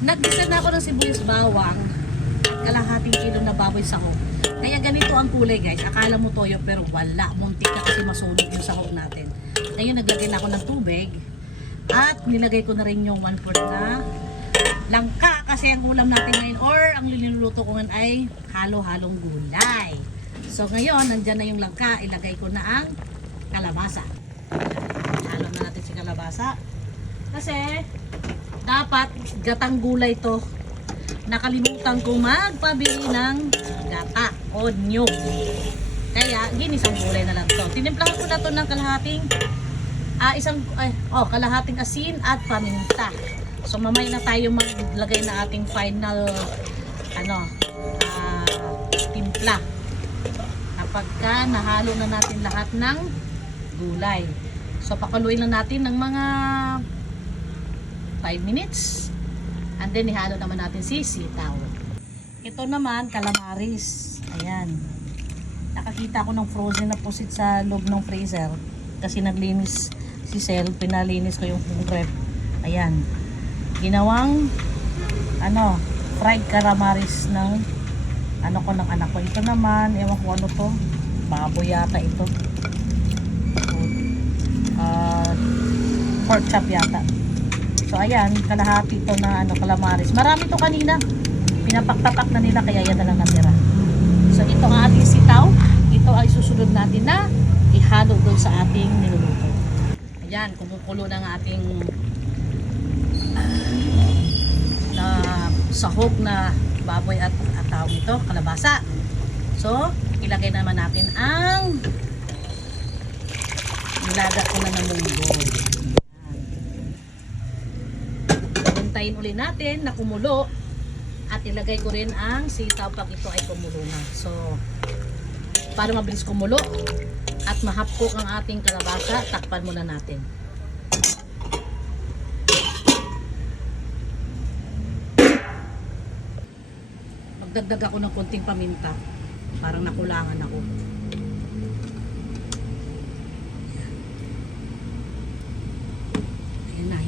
Naggisa na ako ng sibuyas bawang at kalahating kilo na baboy sahog. Kaya ganito ang kulay guys. Akala mo toyo pero wala. Muntik na kasi masunog yung sahog natin. Ngayon naglagay na ako ng tubig. At nilagay ko na rin yung 1/4 na langka. Kasi ang ulam natin ngayon or ang linuluto ko ngayon ay halo-halong gulay. So ngayon, nandyan na yung langka. Ilagay ko na ang kalabasa. Halo na natin si kalabasa. Kasi dapat gatang gulay to. Nakalimutan ko magpabili ng gata o nyug. Kaya ginisang gulay na lang to. Tinimplahan ko na to ng kalahating asin at paminta. So mamaya na tayo maglagay na ating final timpla. Kapag nahalo na natin lahat ng gulay. So pakuluin lang natin ng mga 5 minutes. And then ihalo naman natin si sitaw. Ito naman calamaris. Ayan. Nakakita ko ng frozen na pusit sa loob ng freezer. Kasi naglinis si Sel. Pinalinis ko yung rep. Ayan. Ginawang fried calamaris ng ng anak ko. Ito naman, ewan ko ano to. Baboy yata ito. Pork chop yata. So ayan, kalahati to na calamaris. Marami to kanina. Pinapaktapak na nila kaya yan na lang natira. So ito ang ating sitaw. Ito ay susunod natin na ihalo doon sa ating niluluto. Ayan, kumukulo ng ating sahog na baboy at tawag ito, kalabasa. So, ilagay naman natin ang nilaga ko na ng munggo. Hintayin ulit natin na kumulo at ilagay ko rin ang sitaw pag ito ay kumulo na. So, para mabilis kumulo at mahapok ang ating kalabasa, takpan muna natin. Magdagdag ako ng konting paminta. Parang nakulangan ako.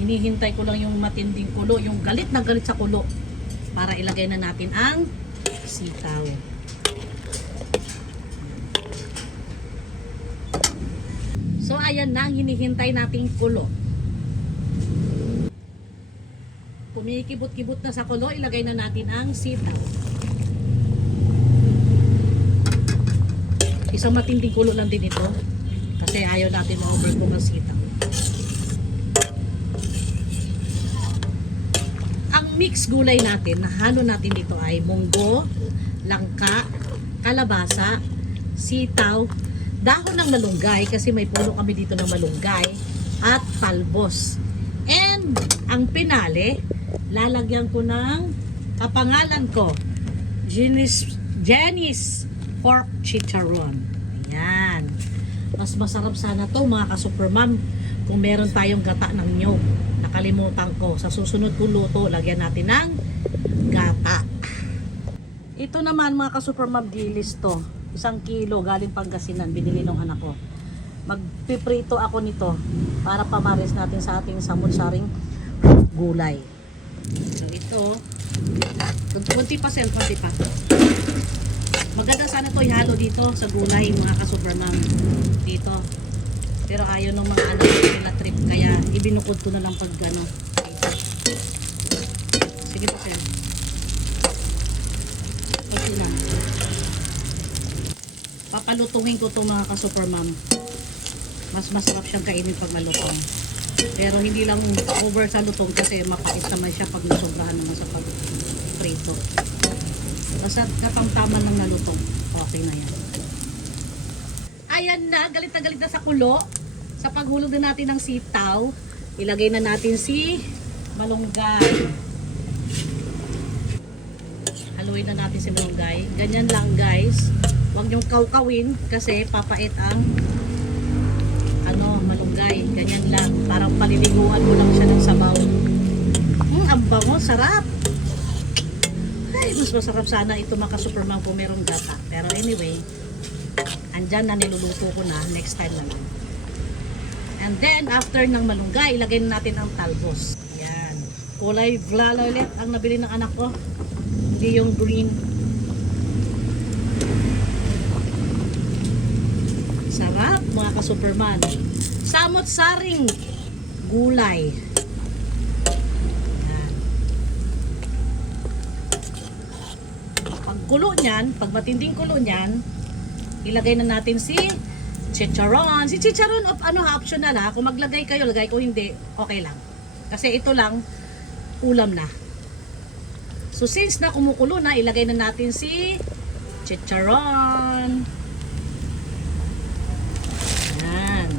Hinihintay ko lang yung matinding kulo, yung galit na galit sa kulo para ilagay na natin ang sitaw. So ayan na ang hinihintay nating kulo. Kumikibot-kibot na sa kulo, ilagay na natin ang sitaw. Isang matinding kulo lang din ito kasi ayaw natin ma-overcook ang sitaw. Mix gulay natin, nahalo natin dito ay munggo, langka, kalabasa, sitaw, dahon ng malunggay kasi may puno kami dito ng malunggay at talbos. And ang pinali, lalagyan ko ng kapangalan ko, Jenny's Pork Chicharron. Ayan. Mas masarap sana to mga ka-supermam kung meron tayong gata ng nyog. Nakalimutan ko. Sa susunod kong luto, lagyan natin ng gata. Ito naman mga ka-supermam, dilis to. 1 kilo galing Pangasinan. Binili ng anak ko. Magpiprito ako nito para pamaris natin sa ating samut-saring gulay. So ito, kunti pa. Maganda sana to ihalo dito sa gulay mga ka-supermam. Dito. Pero ayaw ng mga anak nila trip kaya ibinukod ko na lang pag dito. Sige po sir. Ito na. Papalutungin ko itong mga ka-supermam. Mas masarap siyang kainin pag malutong. Pero hindi lang over sa lutong kasi mapait naman siya pag nasobrahan naman sa pag-prito. Basta katamtaman ng nalutong. Okay na yan. Ayan na, galit na sa kulo. Sa paghulog na natin ng sitaw, ilagay na natin si malunggay. Haluin na natin si malunggay. Ganyan lang guys. Huwag niyong kawkawin kasi papait ang malunggay. Ganyan lang. Parang paliliguan mo lang siya ng sabaw. Ang bango, sarap. Ay, mas masarap sana ito mga ka-supermam kung merong gata. Pero anyway, andyan na niluluto ko na. Next time na lang. And then, after ng malunggay, ilagay na natin ang talbos. Ayan. Kulay violet ang nabili ng anak ko. Hindi yung green. Sarap mga ka-Superman. Samot-saring gulay. Yan. Pag kulo niyan, pag matinding kulo niyan, ilagay na natin si chicharon. Si chicharon optional ha. Kung maglagay kayo, lagay ko hindi, okay lang. Kasi ito lang ulam na. So since na kumukulo na, ilagay na natin si chicharon. Yan.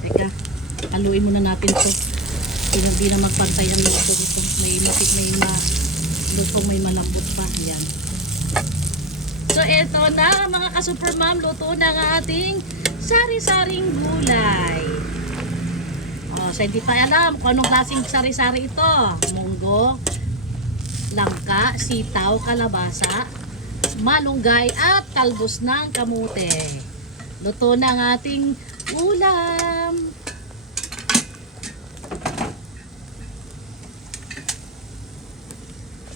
Teka, haluin muna natin to. Hindi na magpantay ang luto dito. May matik, luto, may malambot pa. Yan. So eto na mga ka-Supermom, luto na ang ating sari-saring gulay. So hindi pa alam kung anong klaseng sari-sari ito. Munggo, langka, sitaw, kalabasa, malunggay at talbos ng kamote. Luto na ang ating ulam.